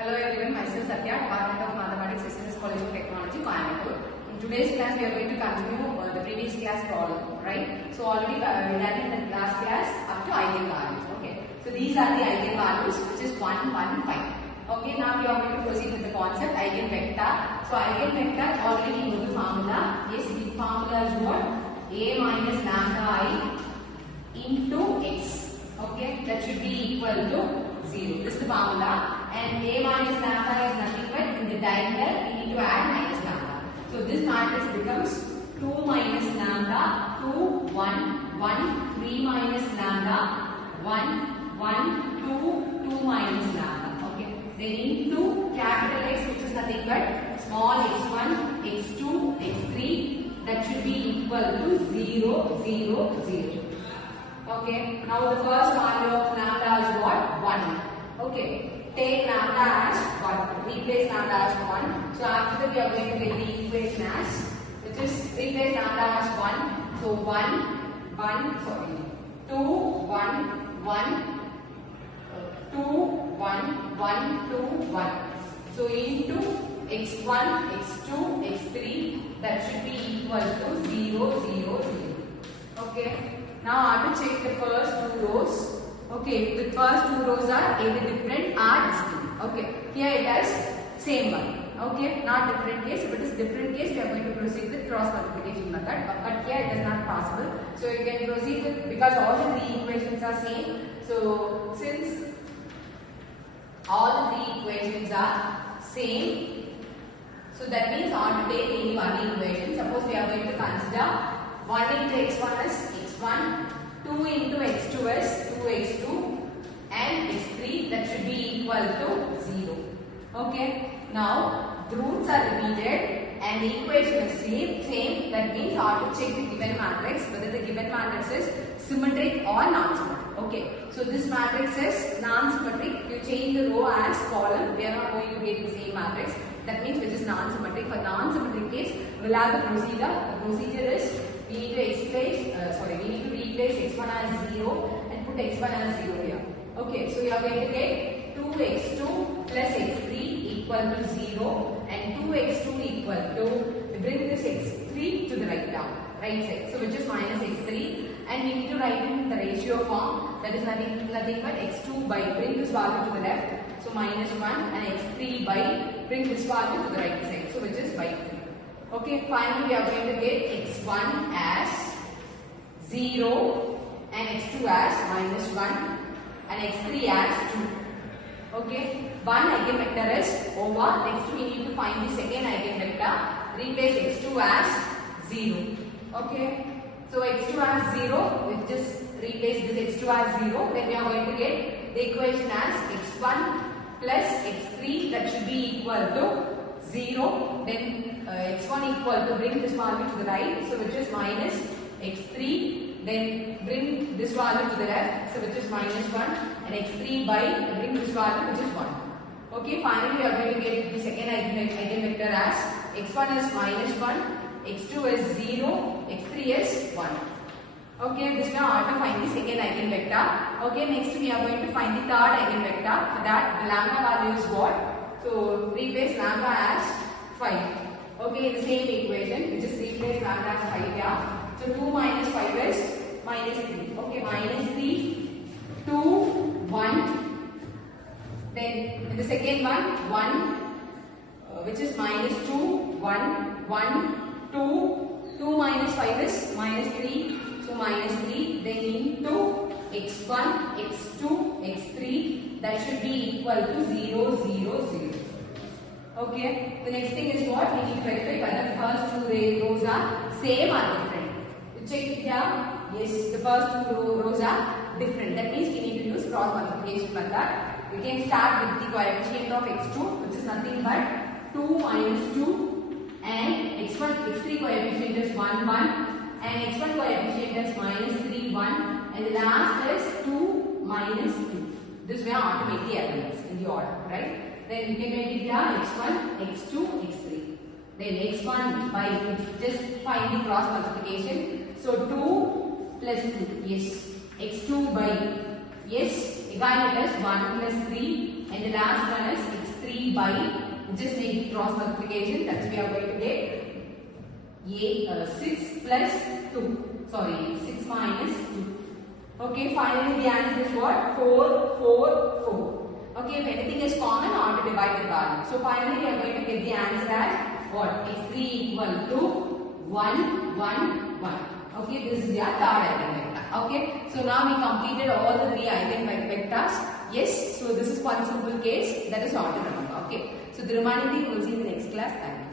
Hello everyone, myself Satya, Department of Mathematics, SNS College of Technology, Coimbatore. In today's class, we are going to continue the previous class problem, right? So already we done in the last class up to eigenvalues. Okay. So these are the eigenvalues, which is 1, 1, 5. Okay. Now we are going to proceed with the concept eigenvector. So eigenvector already we know the formula. Yes, the formula is what? A minus lambda I into x. Okay. That should be equal to 0. This is the formula. And A minus lambda is nothing but in the diagonal we need to add minus lambda. So this matrix becomes 2 minus lambda, 2, 1, 1, 3 minus lambda, 1, 1, 2, 2 minus lambda. Okay. Then into capital X, which is nothing but small x1, x2, x3, that should be equal to 0, 0, 0. Okay. Now the first value of lambda is what? 1. Okay. Take lambda as 1. Replace lambda as 1. So after that we are going to get the equation as, which is replace lambda as 1. So 2, 1, 1, 2, 1, 1, 2, 1. So into x1, x2, x3, that should be equal to 0, 0, 0. Okay. Now I have to check the first two rows. Okay, the first two rows are either different or distinct. Okay, here it has same one. Okay, not different case. If it is different case, we are going to proceed with cross multiplication method. But here it is not possible. So you can proceed with, because all the three equations are same. So since all the three equations are same, so that means I want to take any one equation. Suppose we are going to consider 1 into x1 as x1. 2 into x2 is 2x2 and x3, that should be equal to 0. Okay. Now the roots are repeated and the equation is same. That means I have to check the given matrix whether the given matrix is symmetric or non-symmetric. Okay. So this matrix is non-symmetric. If you change the row as column, we are not going to get the same matrix. That means which is non-symmetric. For non-symmetric case, we will have the procedure. The procedure is we need to replace x1 as 0 and put x1 as 0 here. Okay, so you are going to get 2x2 plus x3 equal to 0 and 2x2 equal to, bring this x3 to the right side. So which is minus x3, and we need to write in the ratio form, that is nothing but x2 by, bring this value to the left, so minus 1, and x3 by, bring this value to the right side, so which is by 3. Okay, finally we are going to get x1 as 0 and x2 as minus 1 and x3 as 2. Okay, one eigenvector is over. Next we need to find the second eigenvector. Replace x2 as 0. Okay, so x2 as 0, we just replace this x2 as 0. Then we are going to get the equation as x1 plus x3, that should be equal to 0. Then x1 equal to, bring this value to the right, so which is minus x3. Then bring this value to the left, so which is minus 1, and x3 by, bring this value which is 1. Okay, finally we are going to get the second eigenvector as x1 is minus 1, x2 is 0, x3 is 1. Okay, this now I have to find the second eigenvector. Okay, next we are going to find the third eigenvector. For that, the lambda value is what? So replace lambda as 5. Okay, the same equation, we just replace lambda as 5 here. So 2 minus 5 is minus 3. Okay, minus 3, 2, 1. Then in the second one, 1, which is minus 2, 1, 1, 2. 2 minus 5 is minus 3. So minus 3. Then into x1, x2, x3. That should be equal to 0, 0, 0. Okay. The next thing is what? We need to verify whether the first two rows are same or different. Check it here. Yes, the first two rows are different. That means we need to use cross multiplication method. We can start with the coefficient of x2, which is nothing but 2 minus 2, and x3 coefficient is 1, 1, and x1 coefficient is minus 3, 1, and the last is 2 minus 2. This way I want to make the elements in the order, right? Then you can make it here x1, x2, x3. Then x1 by, just find the cross multiplication. So 2 plus 2, yes. x2 by, yes. Again it is 1 plus 3, and the last one is x3 3 by, just make it cross multiplication, that's we are going to get 6 plus 2. Sorry, 6 minus 2. Okay, finally the answer is what? 4, 4, 4. Okay, if anything is common, I want to divide the value. So finally we are going to get the answer as what? X3 equal to 1, 1, 1. Okay, this is your third eigenvector. Okay, so now we completed all the 3 eigenvectors. Yes, so this is one simple case that is not to remember. Okay, so the remaining thing we will see in the next class. Thank you.